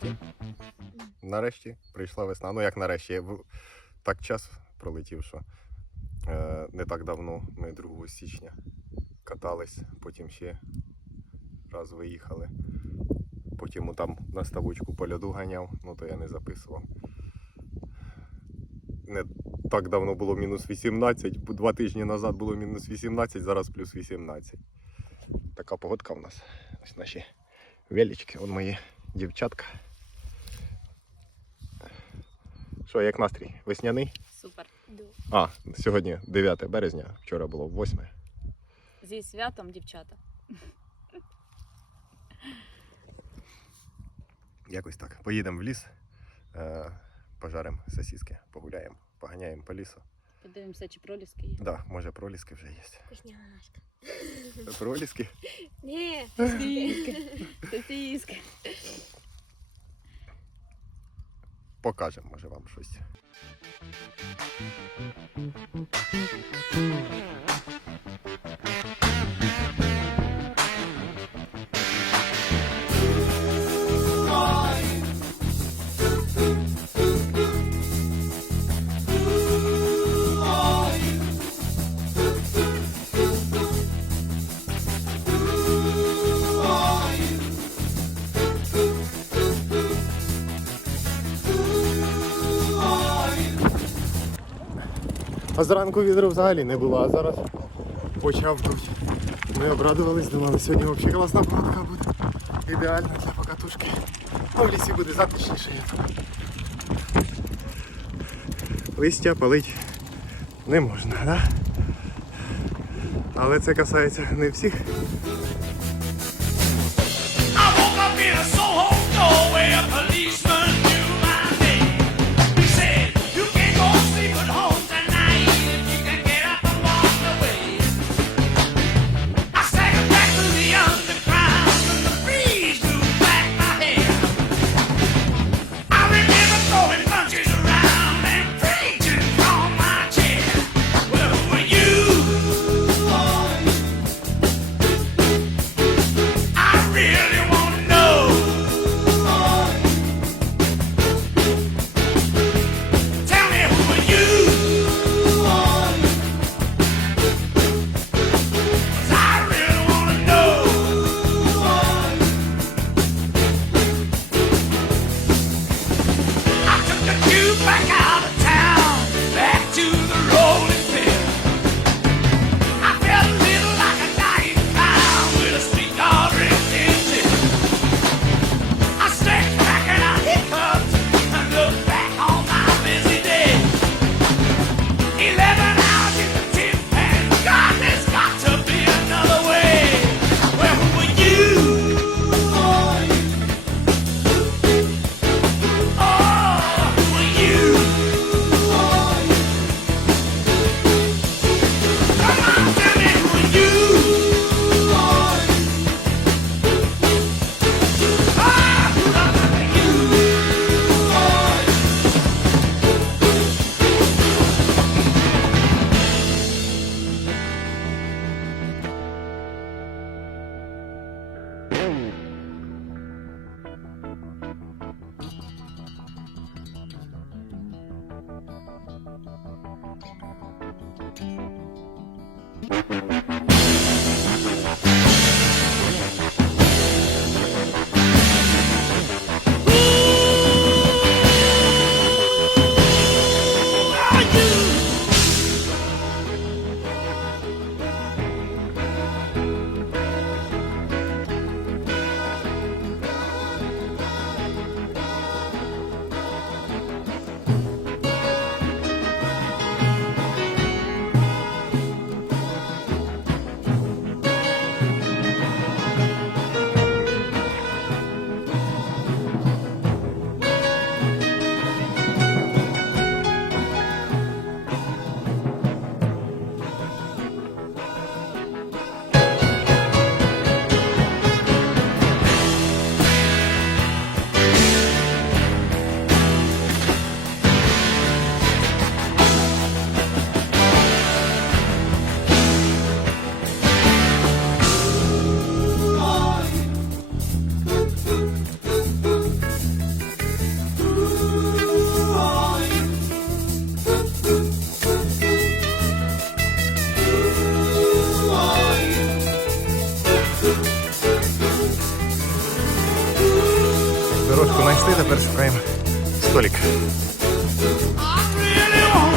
Здрасте. Нарешті прийшла весна. Ну як нарешті, так час пролетів, що е, не так давно ми 2 січня катались, потім ще раз виїхали. Потім там на ставочку по льоду ганяв, ну то я не записував. Не так давно було мінус 18, два тижні назад було мінус 18, зараз плюс 18. Така погодка в нас. Ось наші велички, вон мої дівчатка. Що, як настрій? Весняний? Супер. А, сьогодні 9 березня, вчора було 8. Зі святом, дівчата. Якось так. Поїдемо в ліс, е, пожаримо сосиски, погуляємо, поганяємо по лісу. Подивимося, чи проліски є. Да, може проліски вже є. Вкусняшка. Проліски? Ні. Сосиски. Сосиски. Покажемо, може вам щось. А зранку вітру взагалі не було, а зараз почав дуть. Ми обрадувались, думали, сьогодні взагалі класна погодка буде. Ідеально для покатушки. Ну, в лісі буде затишніше. Листя палить не можна, да? Але це касається не всіх. I woke up in a Soho where a policeman I really wanna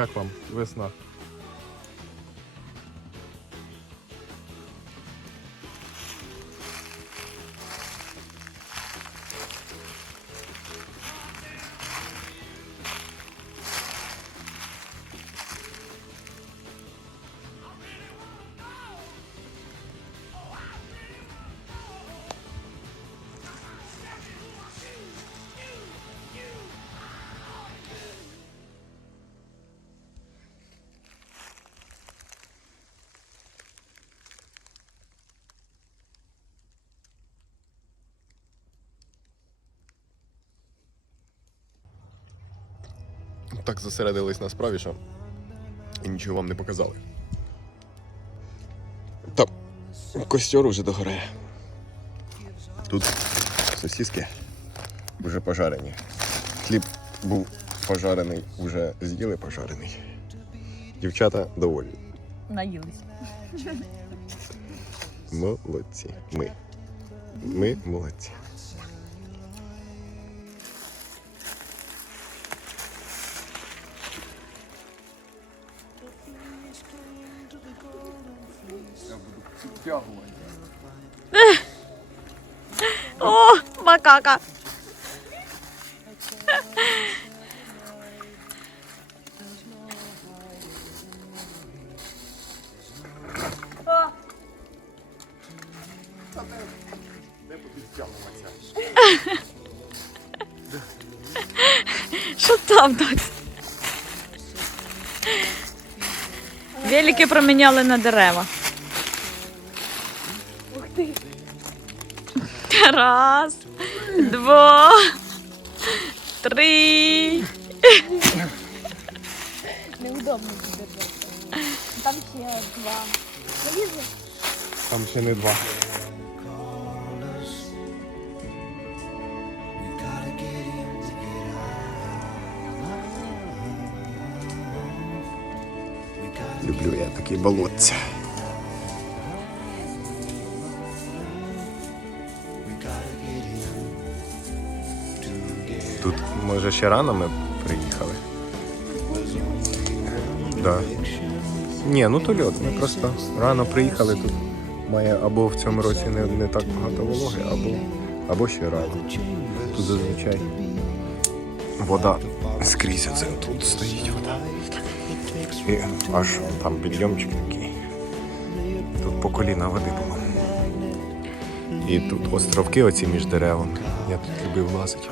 Як вам весна? Так зосередились на справі, що і нічого вам не показали. Там костер уже догорає. Тут сосиски вже пожарені. Хліб був пожарений, вже з'їли пожарений. Дівчата доволі. Наїлись. Молодці. Ми. Ми молодці. О, макака. Що там так? Велики проміняли на дерева. Раз, два, три. Неудобно держати. Там ще два. Залізли? Там ще не два. Люблю я такі болотця. Може, ще рано ми приїхали. Да. Ні, ну то льот. Ми просто рано приїхали тут. Має або в цьому році не, не так багато вологи, або, або ще рано. Тут зазвичай вода скрізь оце тут стоїть вода. І аж там підйомчик такий. Тут по коліна води було. І тут островки оці між деревами. Я тут любив лазити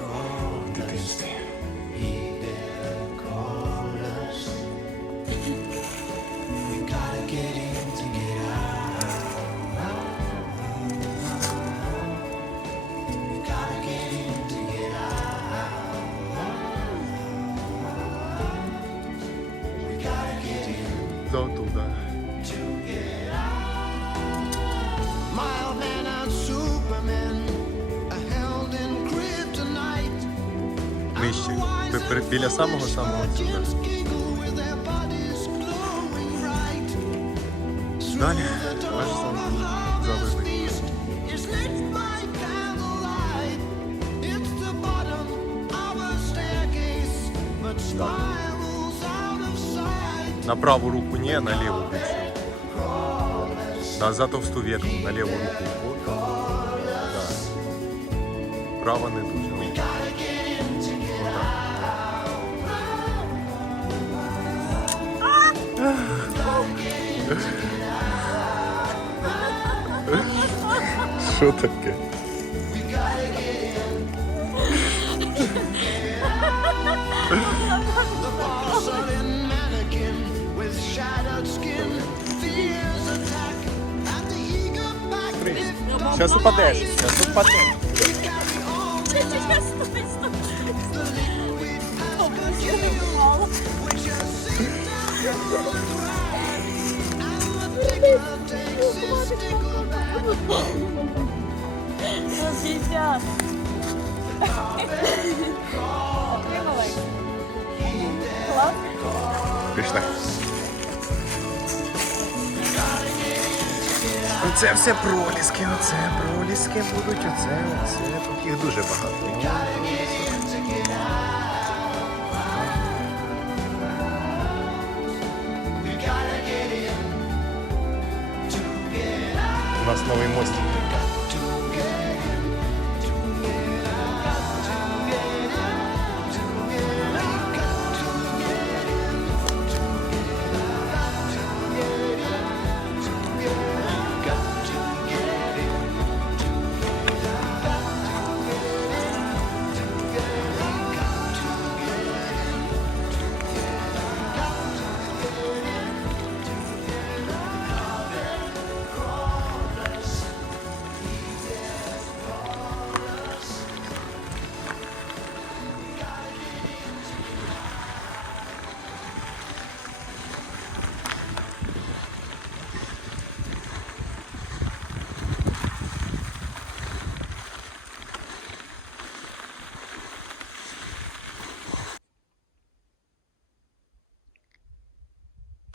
біля самого-самого цього. Далі аж. На праву руку не, на левую більше. Да, за толстую ветку, на левую руку. Да. Права не дуже. Що таке? Sullen mannequin with shattered 50. Трималась. Клас. Оце все проліски, оце проліски будуть, оце, оце. Їх дуже багато. Нас новий мостик.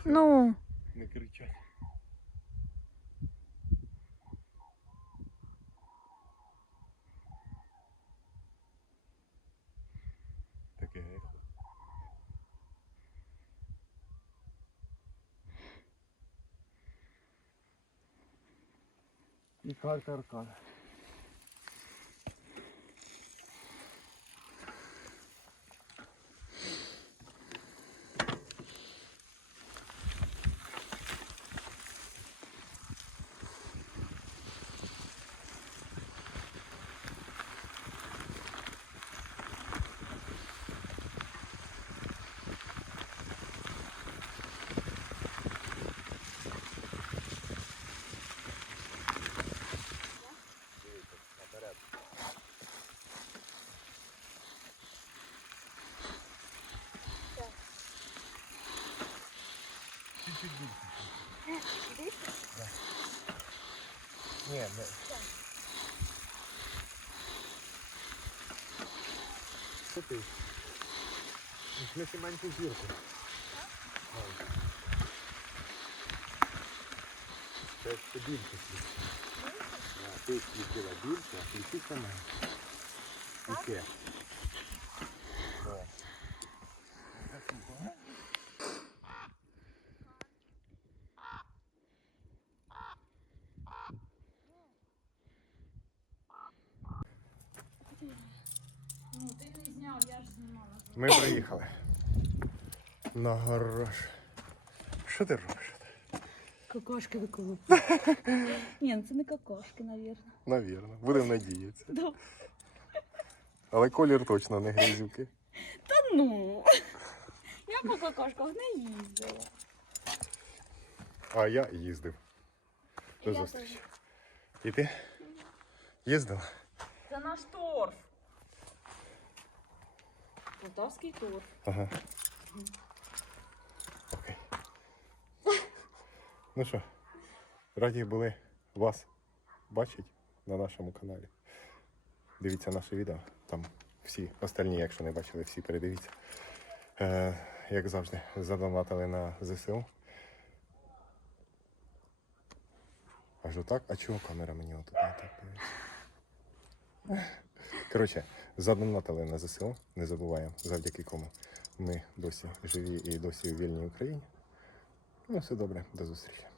Ну, Не кричать. Таке ехо. І карта аркана. Ні, не. Що ти? Візьми маленьку зірку. Це ще більше. Ти світила більше, а світить саме. Яке? Ми приїхали. На гараж. Що ти робиш? какашки виколупали. Ні, ну це не какашки, навірно. Навірно, будемо надіятися. Але колір точно не грізюки. Та ну. Я по какашках не їздила. А я їздив. До зустрічі. І ти? Їздила? Це наш торф. Полтавський торф. Ага. Окей. Ну що, раді були вас бачити на нашому каналі. Дивіться наше відео. Там всі остальні, якщо не бачили, всі передивіться. Е, як завжди, задонатили на ЗСУ. Аж отак? А чого камера мені отут не так дивиться? Коротше, задонатили на ЗСУ, не забуваємо, завдяки кому. ми досі живі і досі у вільній Україні. Ну, все добре, до зустрічі.